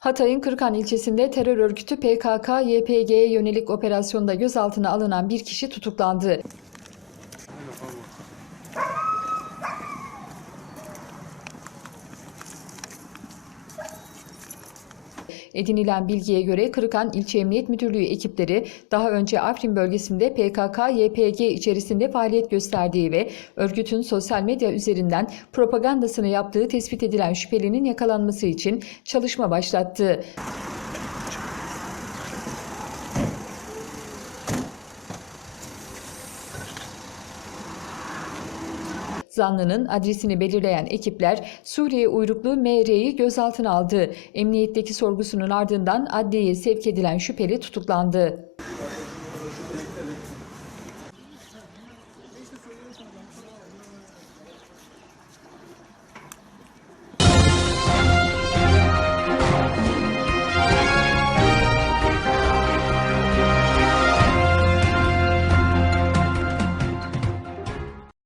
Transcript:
Hatay'ın Kırıkan ilçesinde terör örgütü PKK-YPG'ye yönelik operasyonda gözaltına alınan bir kişi tutuklandı. Edinilen bilgiye göre Kırıkan İlçe Emniyet Müdürlüğü ekipleri daha önce Afrin bölgesinde PKK-YPG içerisinde faaliyet gösterdiği ve örgütün sosyal medya üzerinden propagandasını yaptığı tespit edilen şüphelinin yakalanması için çalışma başlattı. Zanlının adresini belirleyen ekipler Suriye uyruklu MR'yi gözaltına aldı. Emniyetteki sorgusunun ardından adliyeye sevk edilen şüpheli tutuklandı.